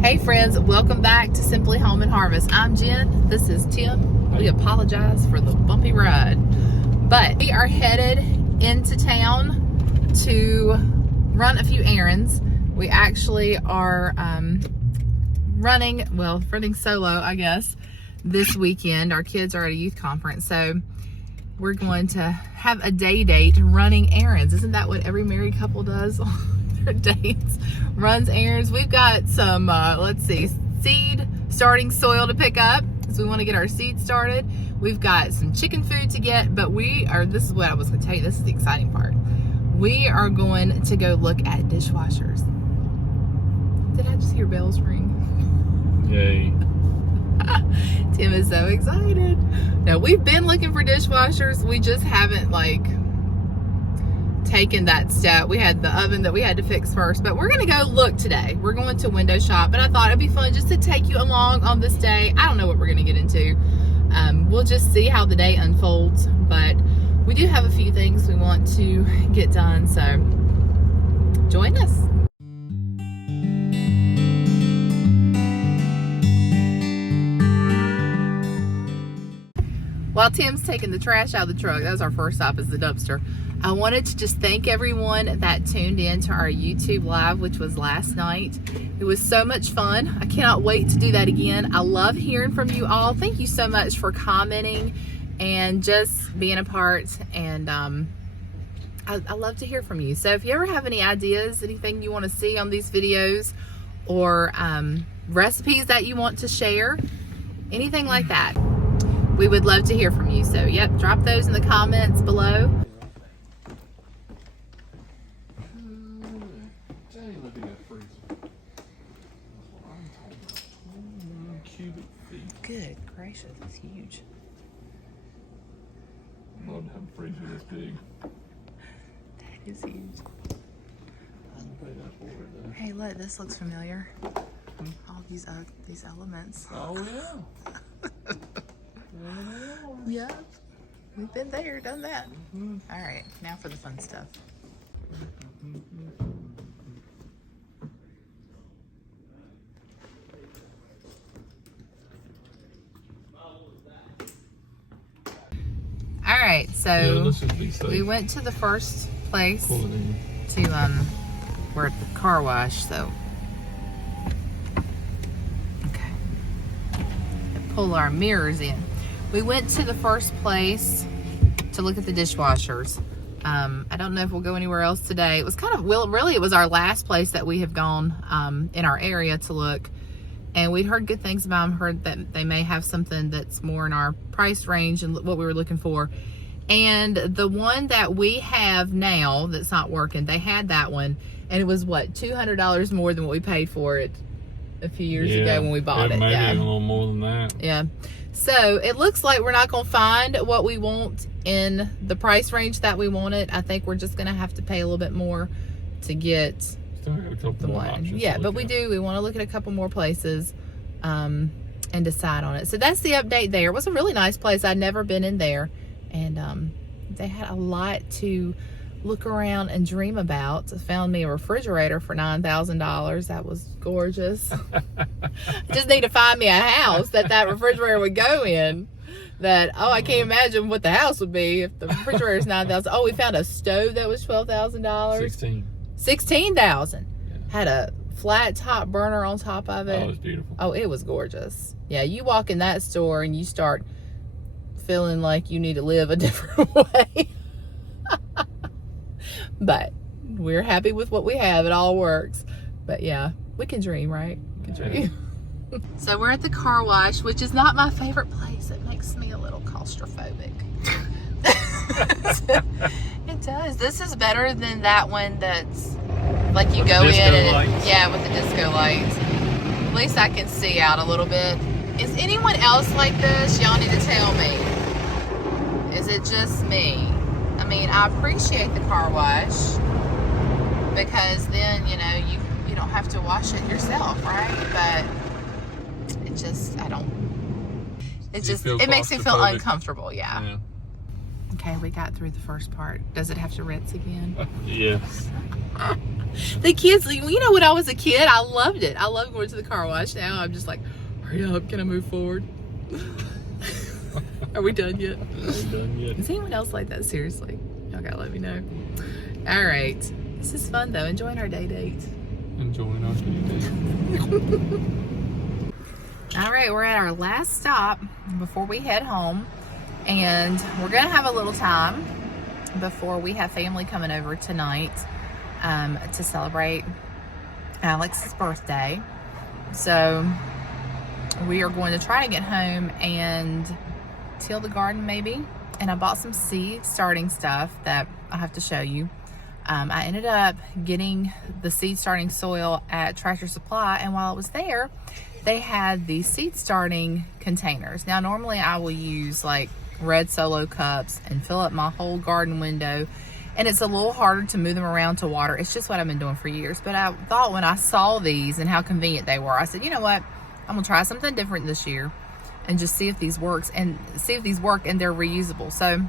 Hey friends, welcome back to Simply Home and Harvest. I'm Jen, this is Tim. We apologize for the bumpy ride, but we are headed into town to run a few errands. We actually are running solo, I guess, this weekend. Our kids are at a youth conference, so we're going to have a day date running errands. Isn't that what every married couple does on their dates? Runs errands. We've got some, seed starting soil to pick up, so we want to get our seeds started. We've got some chicken food to get, but this is what I was going to tell you. This is the exciting part. We are going to go look at dishwashers. Did I just hear bells ring? Yay. Tim is so excited. Now, we've been looking for dishwashers. We just haven't taken that step. We had the oven that we had to fix first, but we're going to go look today. We're going to window shop, but I thought it'd be fun just to take you along on this day. I don't know what we're going to get into. We'll just see how the day unfolds, but we do have a few things we want to get done, so join us. While Tim's taking the trash out of the truck, that was our first stop, is the dumpster. I wanted to just thank everyone that tuned in to our YouTube live, which was last night. It was so much fun. I cannot wait to do that again. I love hearing from you all. Thank you so much for commenting and just being a part. And I love to hear from you. So if you ever have any ideas, anything you want to see on these videos, or recipes that you want to share, anything like that, we would love to hear from you. So, yep, drop those in the comments below. Good gracious, it's huge. I'd love to have a freezer this big. That is huge. Hey, look, this looks familiar. All these elements. Oh, yeah. Yep, we've been there, done that. All right, now for the fun stuff. All right, so we went to the first place to we're at the car wash. So okay, pull our mirrors in. We went to the first place to look at the dishwashers. I don't know if we'll go anywhere else today. It was really it was our last place that we have gone in our area to look. And we'd heard good things about them, heard that they may have something that's more in our price range and what we were looking for. And the one that we have now that's not working, they had that one. And it was, what, $200 more than what we paid for it a few years ago when we bought it. Maybe a little more than that. Yeah. So it looks like we're not going to find what we want in the price range that we wanted. I think we're just going to have to pay a little bit more to get Still got a couple more options. Yeah, but we want to look at a couple more places and decide on it. So that's the update there. It was a really nice place. I'd never been in there, and they had a lot to look around and dream about. I found me a refrigerator for $9,000. That was gorgeous. I just need to find me a house that refrigerator would go in. I can't imagine what the house would be if the refrigerator is $9,000. Oh, we found a stove that was $12,000. $16,000. Yeah. Had a flat top burner on top of it. Oh, it was beautiful. Oh, it was gorgeous. Yeah, you walk in that store and you start feeling like you need to live a different way. But we're happy with what we have. It all works. But yeah, we can dream, right? We can dream. So we're at the car wash, which is not my favorite place. It makes me a little claustrophobic. It does. This is better than that one that's like you go in and with the disco lights. At least I can see out a little bit. Is anyone else like this? Y'all need to tell me. Is it just me? I mean, I appreciate the car wash because then, you don't have to wash it yourself, right? But it makes me feel uncomfortable, yeah. Okay, we got through the first part. Does it have to rinse again? Yes. The kids, you know, when I was a kid, I loved it. I loved going to the car wash. Now I'm just like, hurry up, can I move forward? Are we done yet? Is anyone else like that? Seriously? Y'all gotta let me know. All right. This is fun though. Enjoying our day date. Enjoying our day date. All right, we're at our last stop before we head home. And we're gonna have a little time before we have family coming over tonight to celebrate Alex's birthday. So we are going to try to get home and till the garden maybe. And I bought some seed starting stuff that I have to show you. I ended up getting the seed starting soil at Tractor Supply, and while I was there, they had these seed starting containers. Now normally I will use like red Solo cups and fill up my whole garden window, and it's a little harder to move them around to water. It's just what I've been doing for years. But I thought when I saw these and how convenient they were, I said, you know what, I'm gonna try something different this year and just see if these work and they're reusable. So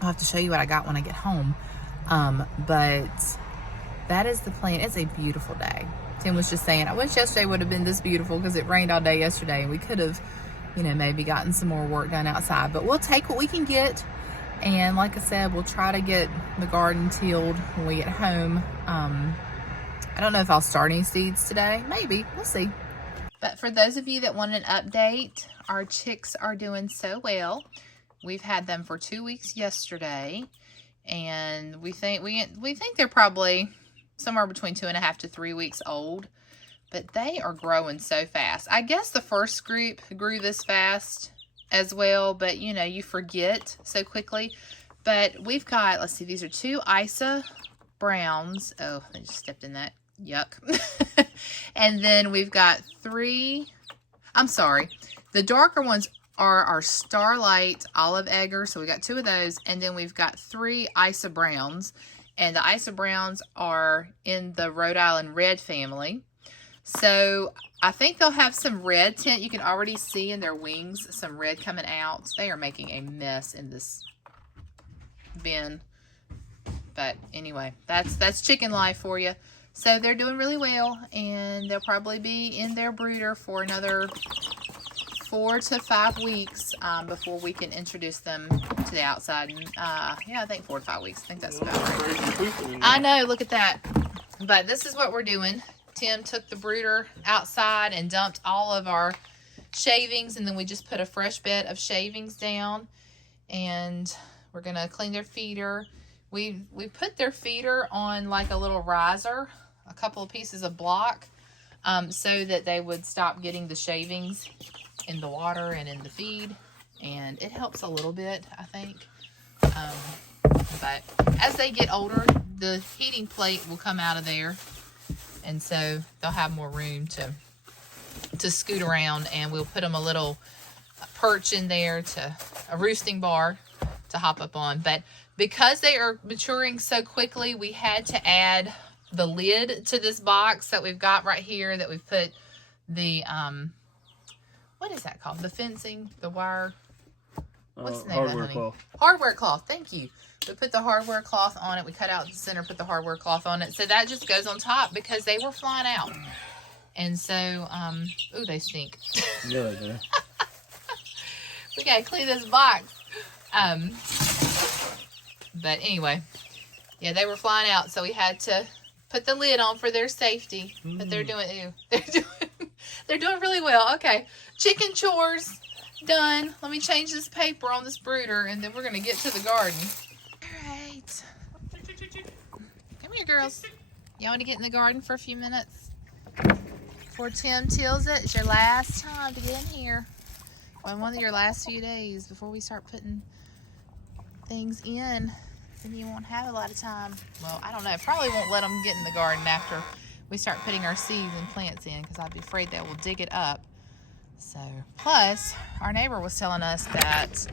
I'll have to show you what I got when I get home. But that is the plan. It's a beautiful day. Tim was just saying, I wish yesterday would have been this beautiful because it rained all day yesterday and we could have, you know, maybe gotten some more work done outside, but we'll take what we can get. And like I said, we'll try to get the garden tilled when we get home. I don't know if I'll start any seeds today. Maybe, we'll see. But for those of you that want an update, our chicks are doing so well. We've had them for 2 weeks yesterday, and we think they're probably somewhere between 2.5 to 3 weeks old. But they are growing so fast. I guess the first group grew this fast as well, but you know, you forget so quickly. But we've got, let's see, these are 2 Isa Browns. Oh, I just stepped in that. Yuck. And then we've got 3, I'm sorry, the darker ones are our Starlight Olive Egger. So we got 2 of those. And then we've got 3 Isa Browns. And the Isa Browns are in the Rhode Island Red family. So I think they'll have some red tint. You can already see in their wings some red coming out. They are making a mess in this bin. But anyway, that's chicken life for you. So they're doing really well, and they'll probably be in their brooder for another 4 to 5 weeks before we can introduce them to the outside. Yeah, I think 4 to 5 weeks. I think that's about right. I know, look at that. But this is what we're doing. Tim took the brooder outside and dumped all of our shavings, and then we just put a fresh bed of shavings down, and we're gonna clean their feeder. We put their feeder on like a little riser, a couple of pieces of block, so that they would stop getting the shavings in the water and in the feed, and it helps a little bit, I think. But as they get older, the heating plate will come out of there, and so they'll have more room to scoot around, and we'll put them a little perch in there, to a roosting bar to hop up on. But because they are maturing so quickly, we had to add the lid to this box that we've got right here, that we've put the what is that called? The fencing, the wire. What's the name of that, honey? Cloth. Hardware cloth. Thank you. We put the hardware cloth on it. We cut out the center, put the hardware cloth on it. So that just goes on top because they were flying out. And so, ooh, they stink. Yeah, they do. We gotta clean this box. But anyway, yeah, they were flying out, so we had to put the lid on for their safety. But they're doing, they're doing really well. Okay, chicken chores done. Let me change this paper on this brooder, and then we're gonna get to the garden. All right, come here, girls. Y'all want to get in the garden for a few minutes before Tim tills it? It's your last time to get in here. On one of your last few days before we start putting things in, then you won't have a lot of time. Well, I don't know. Probably won't let them get in the garden after we start putting our seeds and plants in, because I'd be afraid that we'll dig it up. So, plus, our neighbor was telling us that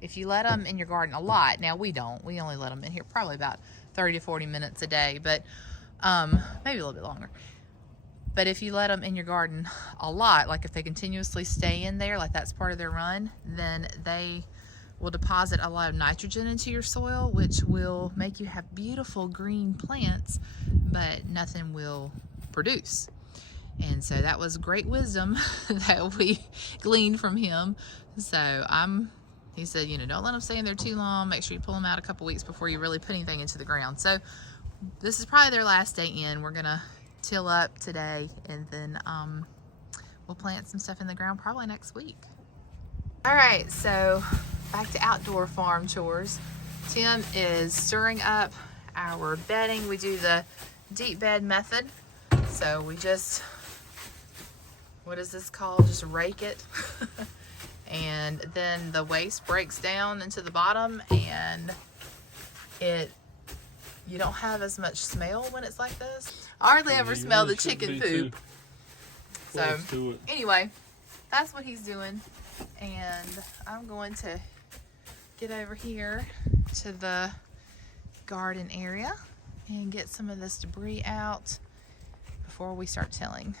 if you let them in your garden a lot, now we don't. We only let them in here probably about 30 to 40 minutes a day, but maybe a little bit longer. But if you let them in your garden a lot, like if they continuously stay in there, like that's part of their run, then they will deposit a lot of nitrogen into your soil, which will make you have beautiful green plants, but nothing will produce. And so that was great wisdom that we gleaned from him. So he said, you know, don't let them stay in there too long. Make sure you pull them out a couple weeks before you really put anything into the ground. So this is probably their last day in. We're gonna till up today, and then we'll plant some stuff in the ground probably next week. All right, so back to outdoor farm chores. Tim is stirring up our bedding. We do the deep bed method. So we just, what is this called? Just rake it. And then the waste breaks down into the bottom, and you don't have as much smell when it's like this. I hardly ever smell the chicken poop. So anyway, that's what he's doing. And I'm going to get over here to the garden area and get some of this debris out before we start tilling.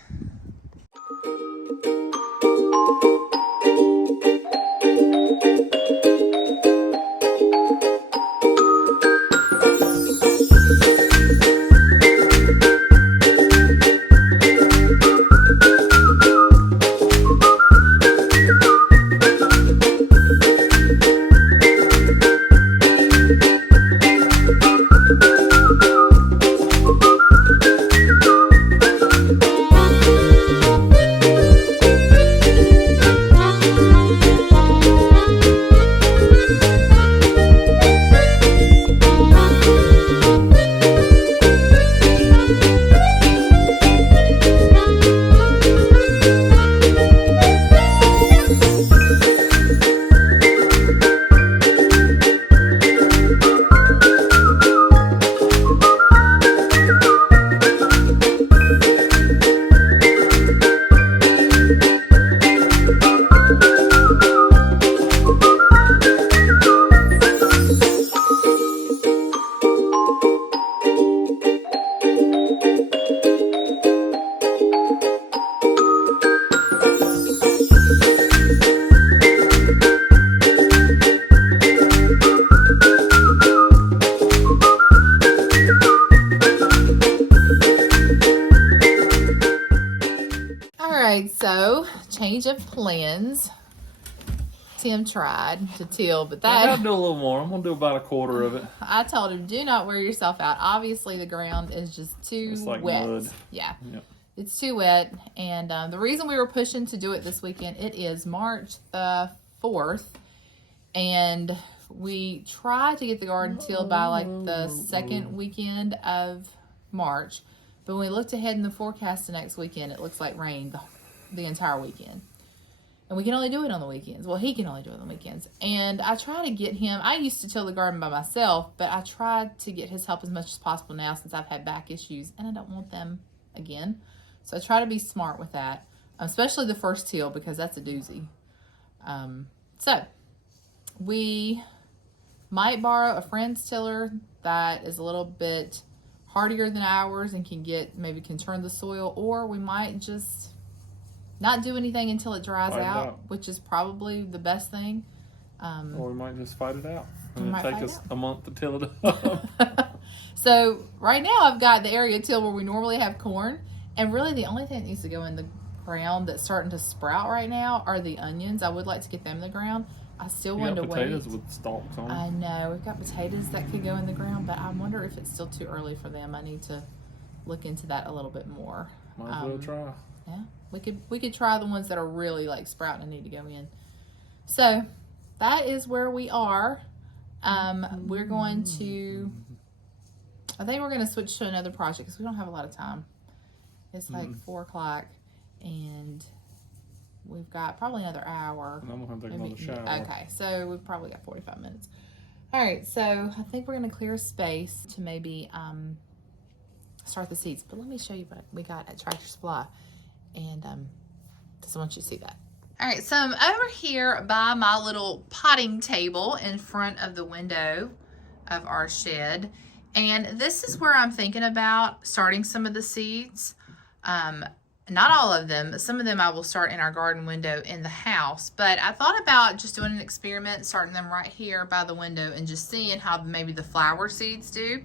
So, change of plans. Tim tried to till, but I gotta do a little more. I'm gonna do about a quarter of it. I told him, do not wear yourself out. Obviously, the ground is just too like wet. Mud. Yeah, yep. It's too wet. And the reason we were pushing to do it this weekend, it is March the 4th, and we tried to get the garden tilled by like the second weekend of March. But when we looked ahead in the forecast the next weekend, it looks like rain the entire weekend. And we can only do it on the weekends. Well, he can only do it on the weekends. And I try to get him, I used to till the garden by myself, but I tried to get his help as much as possible now since I've had back issues and I don't want them again. So I try to be smart with that, especially the first till because that's a doozy. So we might borrow a friend's tiller that is a little bit hardier than ours and maybe can turn the soil, or we might just not do anything until it dries out, which is probably the best thing. Or we might just fight it out. And it'll take us a month to till it up. So right now I've got the area tilled where we normally have corn, and really the only thing that needs to go in the ground that's starting to sprout right now are the onions. I would like to get them in the ground. I still want to wait. Potatoes with stalks on them. I know we've got potatoes that could go in the ground, but I wonder if it's still too early for them. I need to look into that a little bit more. Might as well try. Yeah, we could try the ones that are really like sprouting and need to go in. So that is where we are. We're going to, I think we're going to switch to another project because we don't have a lot of time. It's like 4 o'clock and we've got probably another hour. And I'm going to take another shower. Okay, so we've probably got 45 minutes. All right, so I think we're going to clear a space to maybe start the seeds. But let me show you what we got at Tractor Supply. And because I want you to see that. All right, so I'm over here by my little potting table in front of the window of our shed. And this is where I'm thinking about starting some of the seeds. not all of them, some of them I will start in our garden window in the house. But I thought about just doing an experiment, starting them right here by the window and just seeing how maybe the flower seeds do.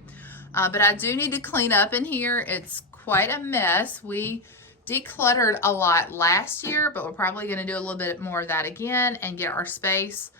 But I do need to clean up in here. It's quite a mess. We decluttered a lot last year, but we're probably going to do a little bit more of that again and get our space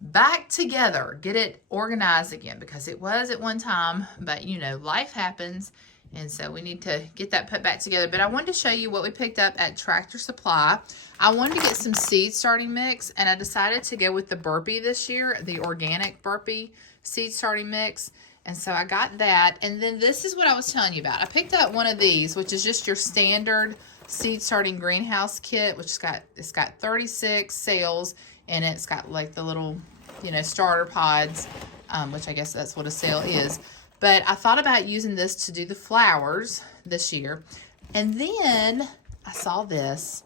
back together, get it organized again, because it was at one time, but you know, life happens. And so we need to get that put back together. But I wanted to show you what we picked up at Tractor Supply. I wanted to get some seed starting mix, and I decided to go with the Burpee this year, the organic Burpee seed starting mix. And so I got that. And then this is what I was telling you about. I picked up one of these, which is just your standard seed starting greenhouse kit, which it's got 36 cells, and it's got like the little, you know, starter pods, which I guess that's what a cell is. But I thought about using this to do the flowers this year. And then I saw this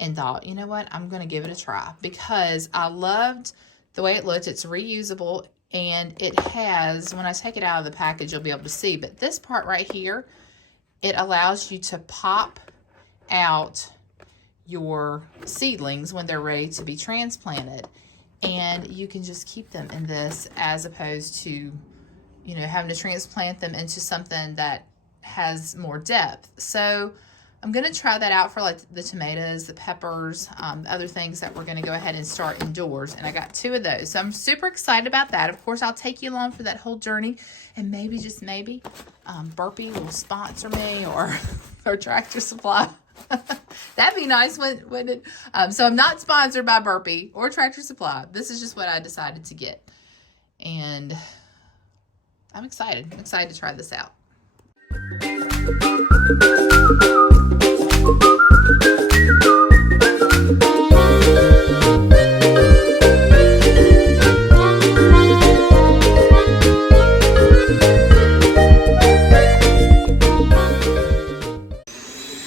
and thought, you know what, I'm going to give it a try, because I loved the way it looked. It's reusable, and it has, when I take it out of the package, you'll be able to see. But this part right here, it allows you to pop out your seedlings when they're ready to be transplanted. And you can just keep them in this, as opposed to, you know, having to transplant them into something that has more depth. So I'm going to try that out for like the tomatoes, the peppers, other things that we're going to go ahead and start indoors. And I got 2 of those. So I'm super excited about that. Of course, I'll take you along for that whole journey. And maybe, just maybe, Burpee will sponsor me, or Tractor Supply. That'd be nice, wouldn't it? So I'm not sponsored by Burpee or Tractor Supply. This is just what I decided to get. And I'm excited. I'm excited to try this out.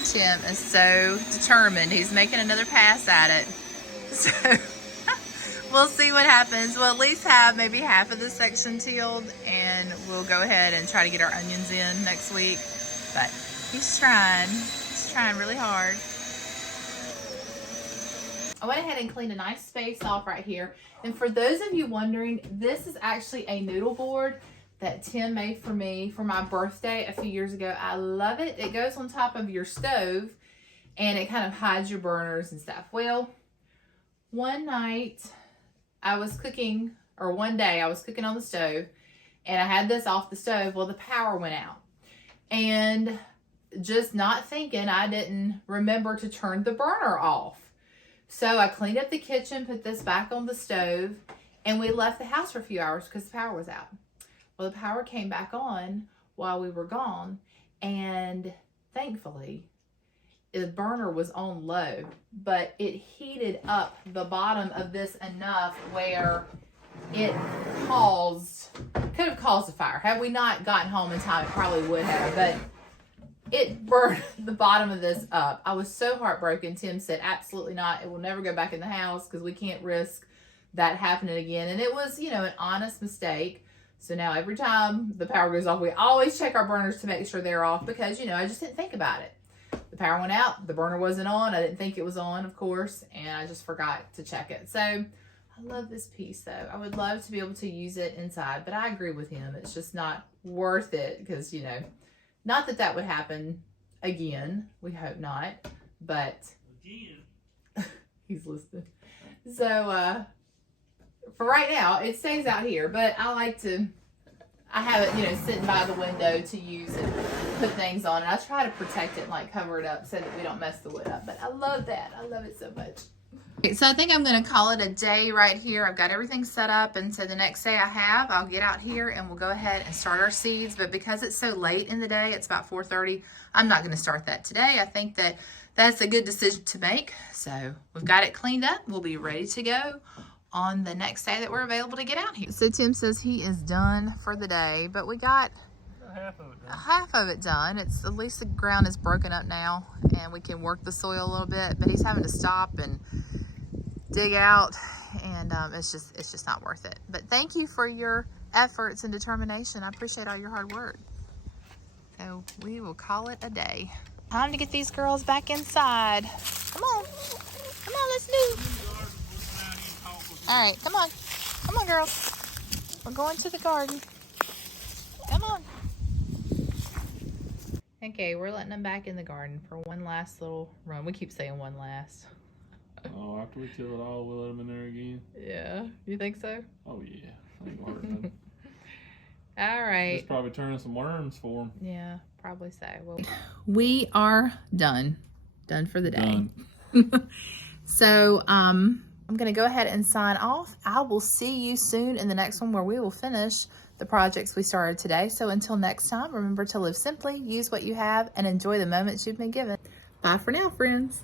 Tim is so determined. He's making another pass at it. So we'll see what happens. We'll at least have maybe half of this section tilled, and we'll go ahead and try to get our onions in next week. But he's trying. He's trying really hard. I went ahead and cleaned a nice space off right here. And for those of you wondering, this is actually a noodle board that Tim made for me for my birthday a few years ago. I love it. It goes on top of your stove, and it kind of hides your burners and stuff. Well, one night I was cooking, or one day I was cooking on the stove, and I had this off the stove. Well, the power went out, and just not thinking, I didn't remember to turn the burner off. So I cleaned up the kitchen, put this back on the stove, and we left the house for a few hours because the power was out. Well, the power came back on while we were gone, and thankfully the burner was on low, but it heated up the bottom of this enough where it could have caused a fire. Had we not gotten home in time, it probably would have, but it burned the bottom of this up. I was so heartbroken. Tim said, absolutely not. It will never go back in the house because we can't risk that happening again. And it was, you know, an honest mistake. So now every time the power goes off, we always check our burners to make sure they're off, because, you know, I just didn't think about it. The power went out, the burner wasn't on. I didn't think it was on, of course, and I just forgot to check it. So I love this piece, though. I would love to be able to use it inside, but I agree with him. It's just not worth it because, you know, not that that would happen again. We hope not, but he's listening. So for right now, it stays out here, but I have it, you know, sitting by the window to use and put things on, and I try to protect it and like cover it up so that we don't mess the wood up. But I love that. I love it so much. Okay, so I think I'm going to call it a day right here. I've got everything set up, and so the next day I'll get out here and we'll go ahead and start our seeds. But because it's so late in the day, it's about 4:30, I'm not going to start that today. I think that that's a good decision to make. So we've got it cleaned up. We'll be ready to go on the next day that we're available to get out here. So Tim says he is done for the day, but we got half of it done. It's at least the ground is broken up now, and we can work the soil a little bit, but he's having to stop and dig out, and it's just not worth it. But thank you for your efforts and determination. I appreciate all your hard work. So we will call it a day. Time to get these girls back inside. Come on. Come on, let's do. All right, come on. Come on, girls. We're going to the garden. Come on. Okay, we're letting them back in the garden for one last little run. We keep saying one last. Oh, after we kill it all, we'll let them in there again. Yeah, you think so? Oh yeah, ain't gonna hurt nothing. All right. Just probably turning some worms for them. Yeah, probably so. Well, we are done for the day. So I'm gonna go ahead and sign off. I will see you soon in the next one where we will finish the projects we started today. So until next time, remember to live simply, use what you have, and enjoy the moments you've been given. Bye for now, friends.